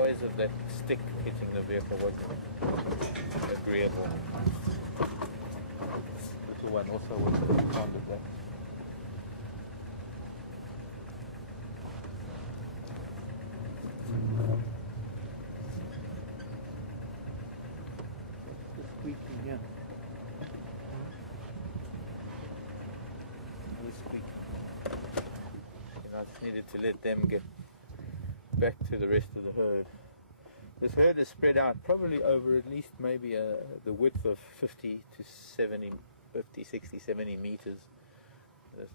noise of that stick hitting the vehicle wasn't agreeable. Little one also wasn't fond of that. Just squeaking here. Another squeak. I just needed to let them get back to the rest of the herd. This herd is spread out probably over at least maybe the width of 50 to 70, 50, 60, 70 meters.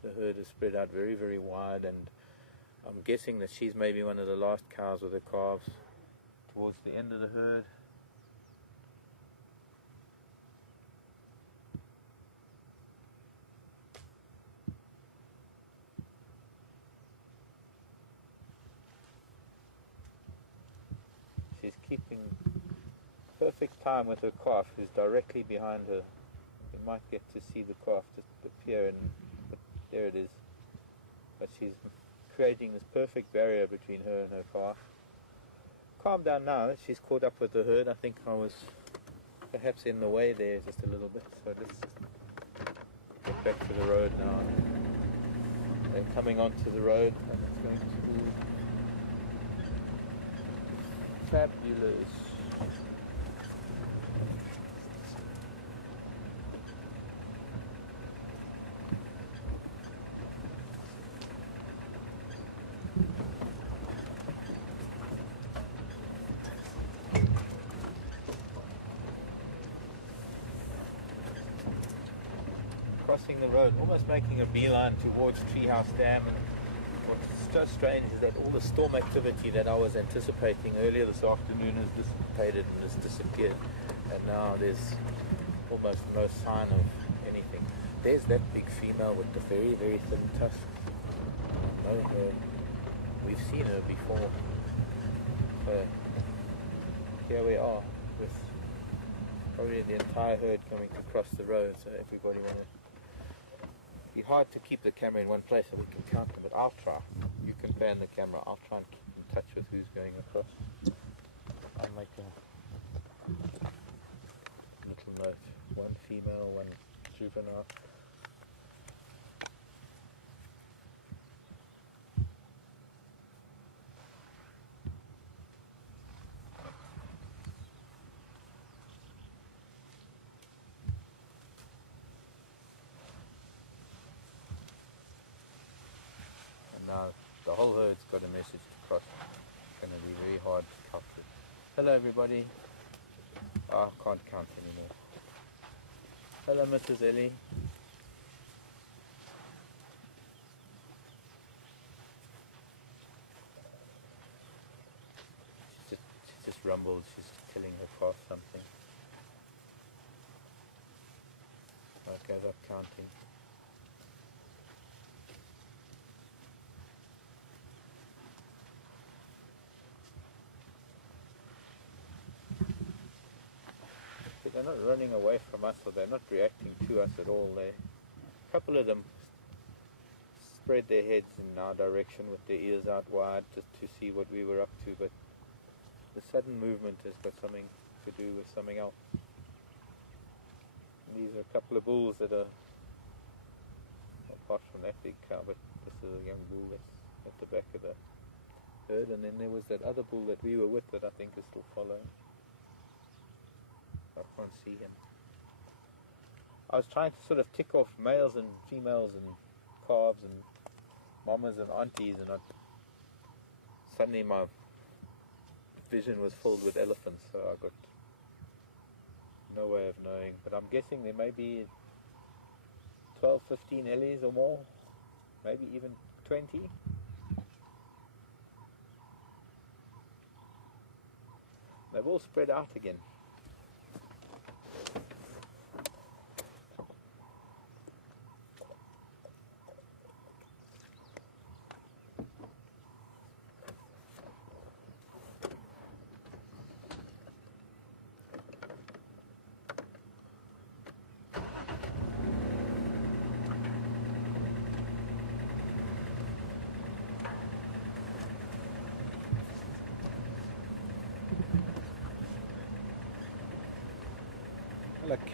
The herd is spread out very, very wide, and I'm guessing that she's maybe one of the last cows with her calves towards the end of the herd. She's keeping perfect time with her calf, who's directly behind her. You might get to see the calf just appear, and there it is. But she's creating this perfect barrier between her and her calf. Calm down now that she's caught up with the herd. I think I was perhaps in the way there just a little bit. So let's get back to the road now. They're coming onto the road, and it's going to be fabulous. Crossing the road, almost making a beeline towards Treehouse Dam. And what's just strange is that all the storm activity that I was anticipating earlier this afternoon has dissipated and has disappeared, and now there's almost no sign of anything. There's that big female with the very, very thin tusk. I know her. We've seen her before. So here we are with probably the entire herd coming to cross the road, so everybody want to. Be hard to keep the camera in one place so we can count them, but I'll try. You can pan the camera. I'll try and keep in touch with who's going across. I'll make a little note. One female, one juvenile. Now the whole herd's got a message to cross. It's going to be very hard to calculate. Hello everybody. Oh, I can't count anymore. Hello Mrs. Ellie. She just rumbled. She's telling her calf something. Okay, they're counting. They're not running away from us, or they're not reacting to us at all. A couple of them spread their heads in our direction with their ears out wide just to see what we were up to, but the sudden movement has got something to do with something else. And these are a couple of bulls that are, apart from that big cow, but this is a young bull that's at the back of the herd, and then there was that other bull that we were with that I think is still following. I can't see him. I was trying to sort of tick off males and females and calves and mamas and aunties, and suddenly my vision was filled with elephants, so I got no way of knowing. But I'm guessing there may be 12, 15 ellies or more, maybe even 20. They've all spread out again.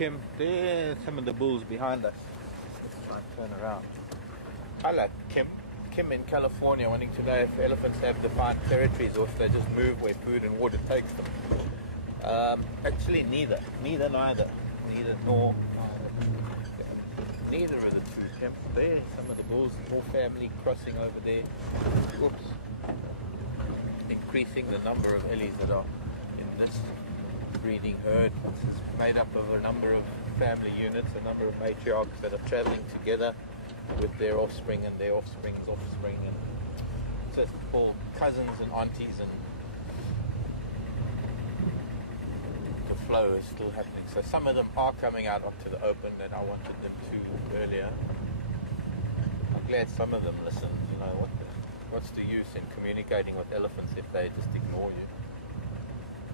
Kim. There's some of the bulls behind us. Let's try and turn around. Hello, Kim. Kim in California wanting to know if elephants have defined territories or if they just move where food and water takes them. Actually, neither. Neither nor. Neither of the two, Kim. There, some of the bulls, more family crossing over there. Whoops. Increasing the number of ellies that are in this breeding herd. This is made up of a number of family units, a number of matriarchs that are traveling together with their offspring and their offspring's offspring, and just all cousins and aunties, and the flow is still happening. So some of them are coming out onto the open that I wanted them to earlier. I'm glad some of them listened. You know, what's the use in communicating with elephants if they just ignore you?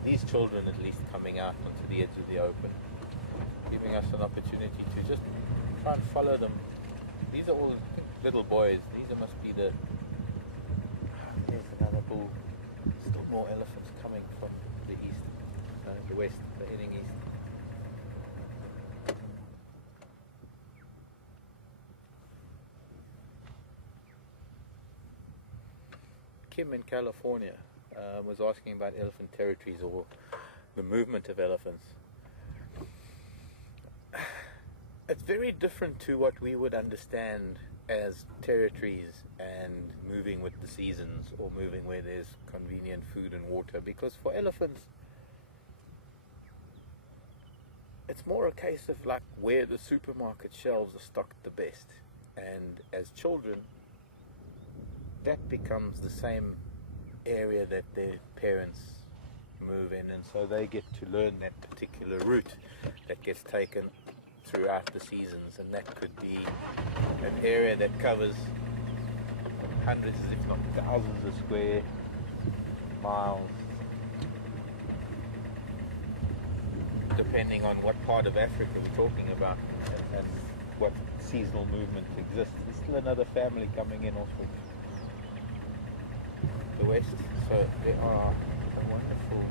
These children at least coming out onto the edge of the open, giving us an opportunity to just try and follow them. These are all little boys. These must be the... There's another bull. Still more elephants coming from the east. No, the west. They're heading east. Kim in California was asking about elephant territories or the movement of elephants. It's very different to what we would understand as territories and moving with the seasons or moving where there's convenient food and water, because for elephants it's more a case of like where the supermarket shelves are stocked the best, and as children that becomes the same area that their parents move in, and so they get to learn that particular route that gets taken throughout the seasons, and that could be an area that covers hundreds, if not thousands of square miles, depending on what part of Africa we're talking about and what seasonal movement exists. There's still another family coming in off of the west, so there are a wonderful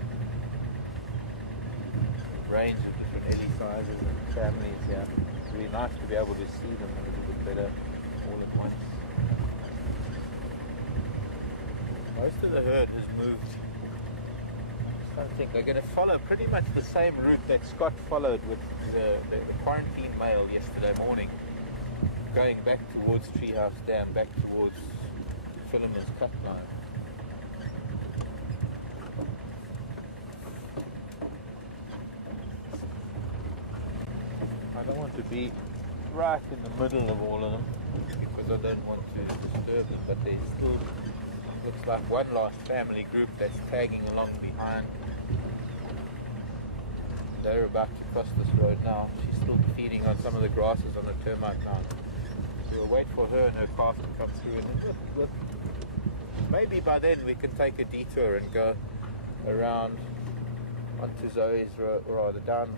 range of different ellie sizes and families here. It's really nice to be able to see them a little bit better all at once. Most of the herd has moved. I think they're going to follow pretty much the same route that Scott followed with the quarantine male yesterday morning, going back towards Treehouse Dam, back towards Philemon's cut line. I don't want to be right in the middle of all of them because I don't want to disturb them, but there's still looks like one last family group that's tagging along behind. They're about to cross this road now. She's still feeding on some of the grasses on the termite mound. We'll wait for her and her calf to come through, and maybe by then we can take a detour and go around onto Zoe's road, or rather down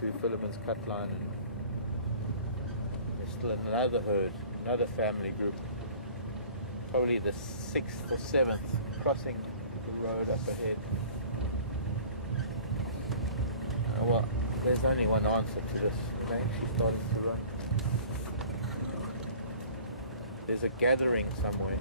to Philemon's cut line, and there's still another herd, another family group, probably the 6th or 7th, crossing the road up ahead. Well, there's only one answer to this. They're actually starting to run. There's a gathering somewhere.